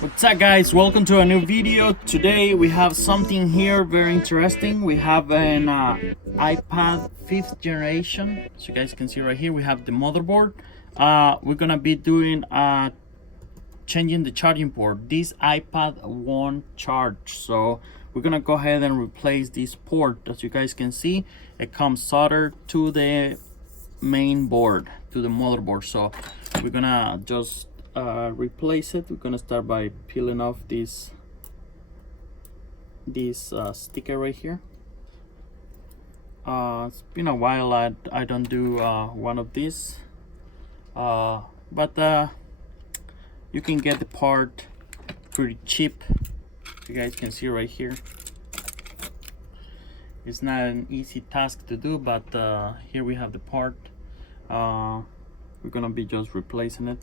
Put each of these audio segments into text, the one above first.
What's up guys, welcome to a new video. Today we have something here very interesting. We have an iPad 5th generation. So you guys can see right here we have the motherboard. We're gonna be doing changing the charging port. This iPad won't charge, so we're gonna go ahead and replace this port. As you guys can see, it comes soldered to the main board, to the motherboard. So we're gonna just replace it. We're gonna start by peeling off this sticker right here. It's been a while I don't do one of these, but you can get the part pretty cheap. You guys can see right here. It's not an easy task to do, but here we have the part. We're gonna be just replacing it.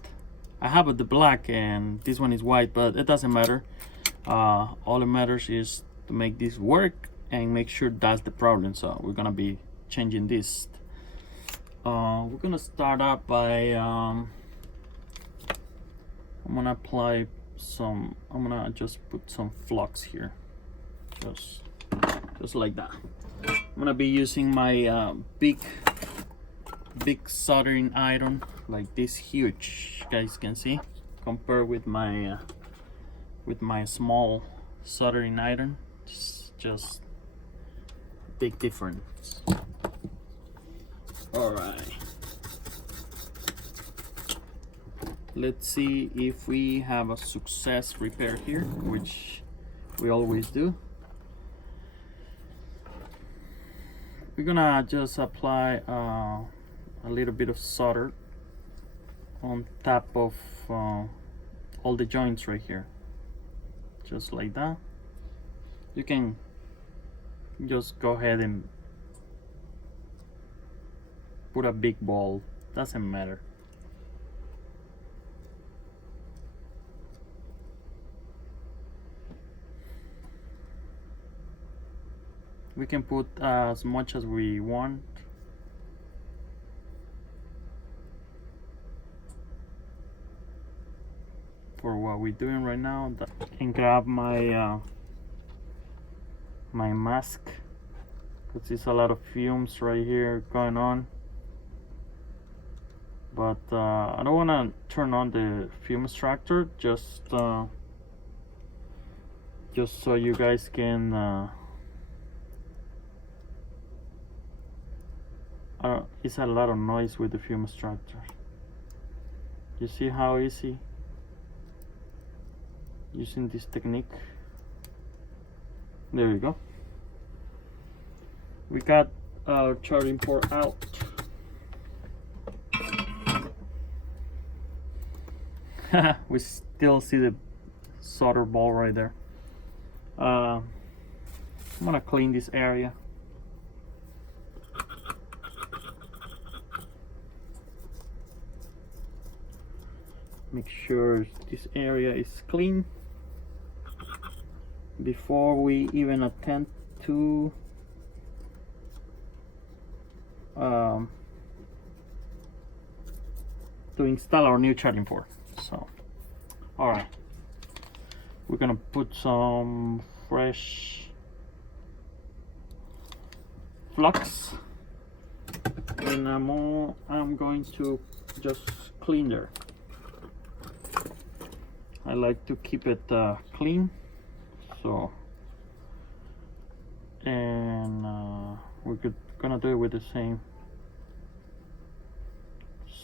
I have the black and this one is white, but it doesn't matter. All it matters is to make this work and make sure that's the problem. So we're gonna be changing this. We're gonna start up by I'm gonna apply some, I'm gonna just put some flux here, just like that. I'm gonna be using my big soldering iron, like this huge, you guys can see, compared with my small soldering iron. It's just big difference. All right, let's see if we have a success repair here, which we always do. We're gonna just apply a little bit of solder on top of all the joints right here, just like that. You can just go ahead and put a big ball, doesn't matter. We can put as much as we want. For what we're doing right now, and grab my my mask, because there's a lot of fumes right here going on. But I don't want to turn on the fume extractor, just so you guys can it's a lot of noise with the fume extractor. You see how easy using this technique. There we go. We got our charging port out. We still see the solder ball right there. I'm gonna clean this area. Make sure this area is clean before we even attempt to install our new charging port. So, all right, we're gonna put some fresh flux, and I'm going to just clean there. I like to keep it clean. So, and we're gonna do it with the same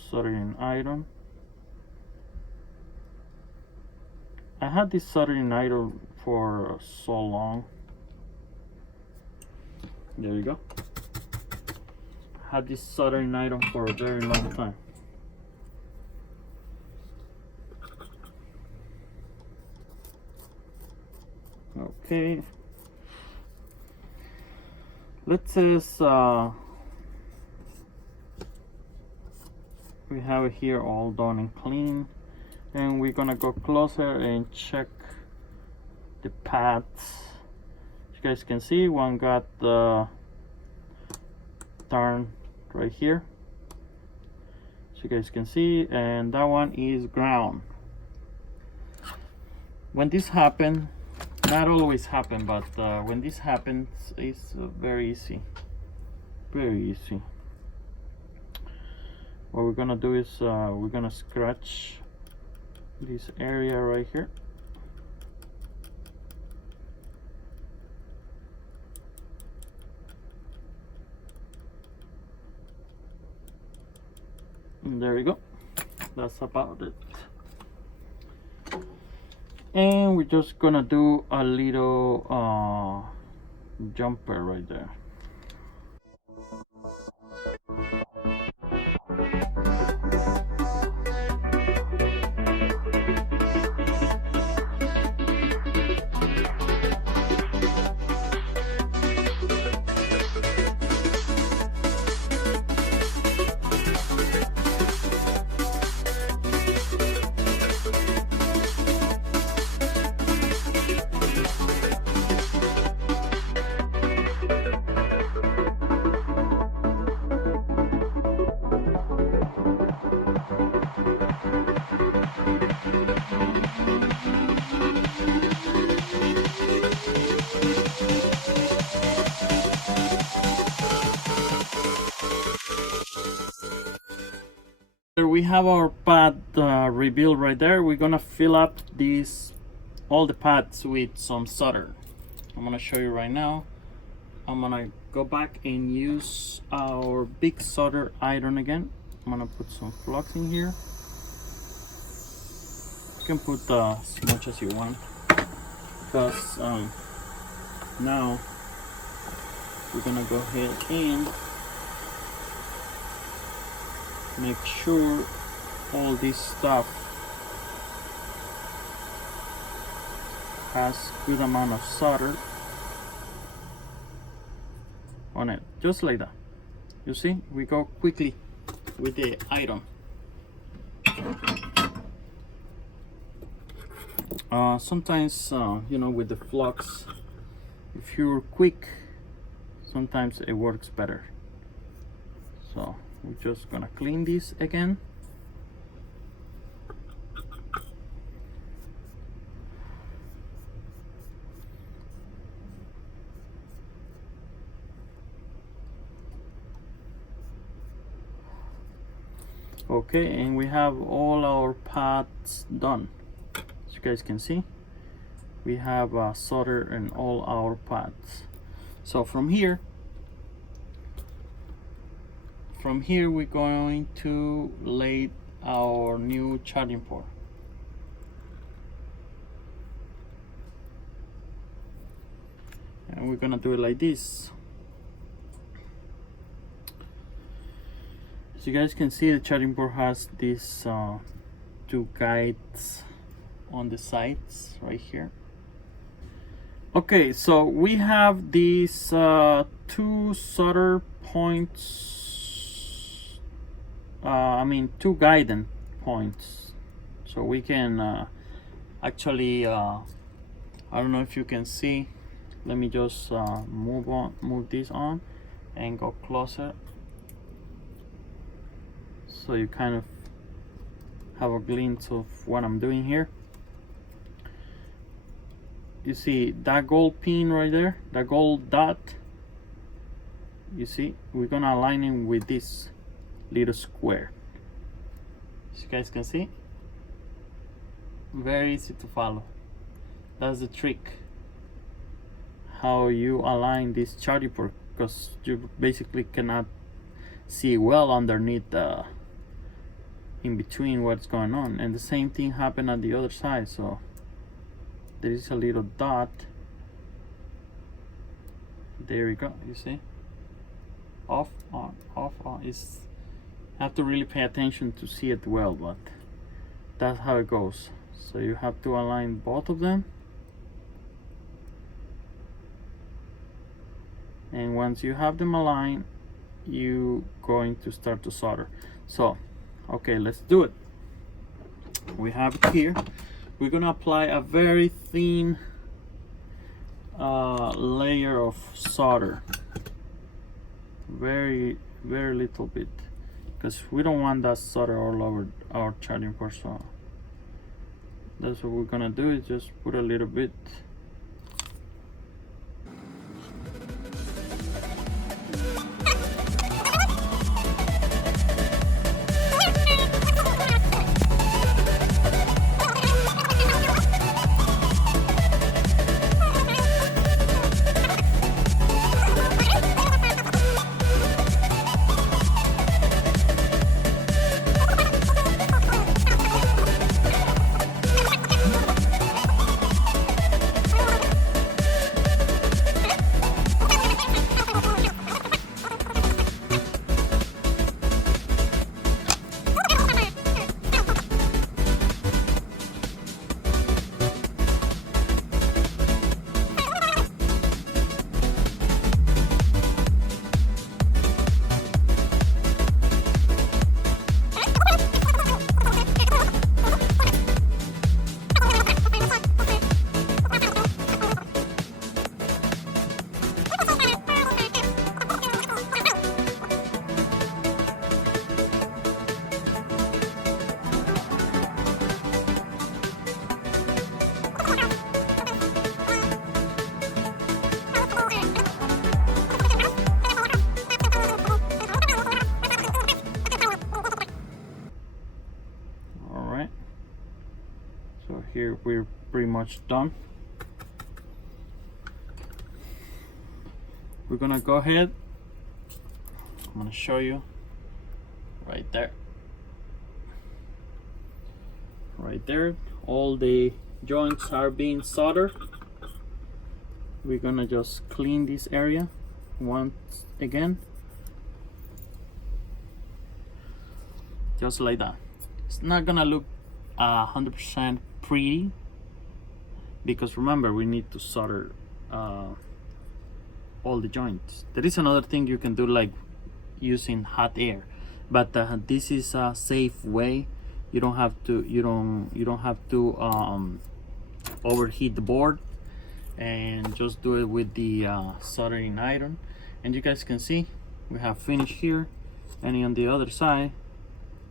soldering iron. I had this soldering iron for so long. There you go. I had this soldering iron for a very long time. Okay, let's say we have it here all done and clean, and we're gonna go closer and check the pads. As you guys can see, one got the turn right here, so you guys can see, and that one is ground. when this happens, not always happen, but when this happens, it's very easy. Very easy. What we're gonna do is we're gonna scratch this area right here. And there we go. That's about it. And we're just gonna do a little jumper right there. We have our pad rebuilt right there. We're gonna fill up all the pads with some solder. I'm gonna show you right now. I'm gonna go back and use our big solder iron again. I'm gonna put some flux in here. You can put as much as you want, because now we're gonna go ahead and make sure all this stuff has good amount of solder on it, just like that. You see, we go quickly with the iron. Sometimes you know, with the flux, if you're quick, sometimes it works better. So we're just gonna clean this again. Okay, and we have all our pads done. As you guys can see, we have solder in all our pads. So from here we're going to lay our new charging port. And we're gonna do it like this. As you guys can see, the charging port has these two guides on the sides right here. Okay, so we have these two solder points, two guidance points, so we can actually I don't know if you can see. Let me just move this on and go closer, so you kind of have a glimpse of what I'm doing here. You see that gold pin right there, that gold dot? You see, we're gonna align it with this little square. As you guys can see, very easy to follow. That's the trick, how you align this charging port, because you basically cannot see well underneath the in between what's going on. And the same thing happened on the other side. So there is a little dot. There we go. You see, off on, off on. Is have to really pay attention to see it well, but that's how it goes. So you have to align both of them, and once you have them aligned, you going to start to solder. So okay, let's do it. We have it here. We're gonna apply a very thin layer of solder, very little bit, because we don't want that solder all over our charging port. So That's what we're gonna do, is just put a little bit. So here we're pretty much done. We're gonna go ahead, I'm gonna show you right there. Right there, all the joints are being soldered. We're gonna just clean this area once again. Just like that. It's not gonna look 100% pretty, because remember, we need to solder all the joints. There is another thing you can do, like using hot air, but this is a safe way. You don't have to overheat the board, and just do it with the soldering iron. And you guys can see we have finished here, and on the other side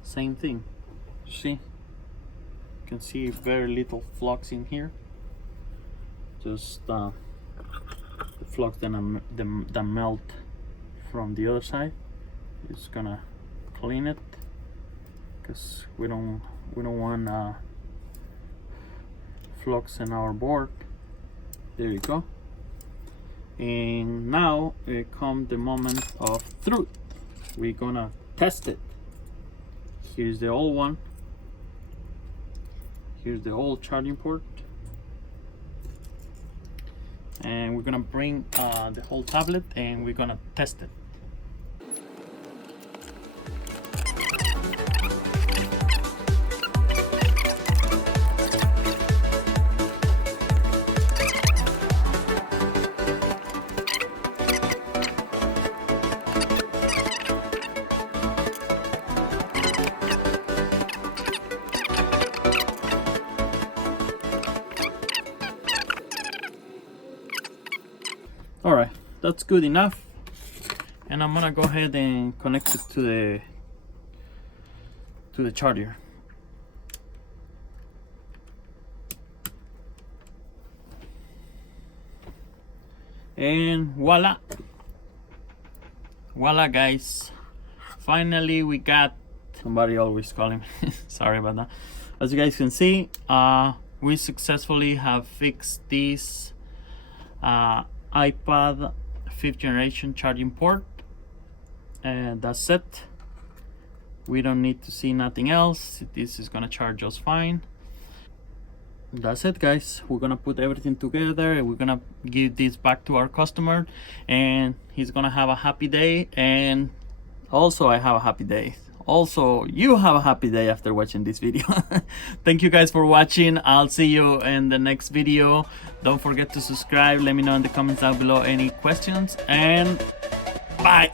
same thing. See, you can see very little flux in here, just the flux that melt from the other side. It's gonna clean it, because we don't want flux in our board. There you go. And now it comes the moment of truth. We're gonna test it. Here's the old one. Here's the old charging port, and we're gonna bring the whole tablet and we're gonna test it. All right, that's good enough, and I'm gonna go ahead and connect it to the charger. And voila, guys, finally we got, somebody always calling me sorry about that. As you guys can see, we successfully have fixed this iPad 5th generation charging port, and that's it. We don't need to see nothing else. This is gonna charge just fine. That's it, guys. We're gonna put everything together and we're gonna give this back to our customer, and he's gonna have a happy day, and also I have a happy day. Also, you have a happy day after watching this video. Thank you guys for watching. I'll see you in the next video. Don't forget to subscribe. Let me know in the comments down below any questions, and bye.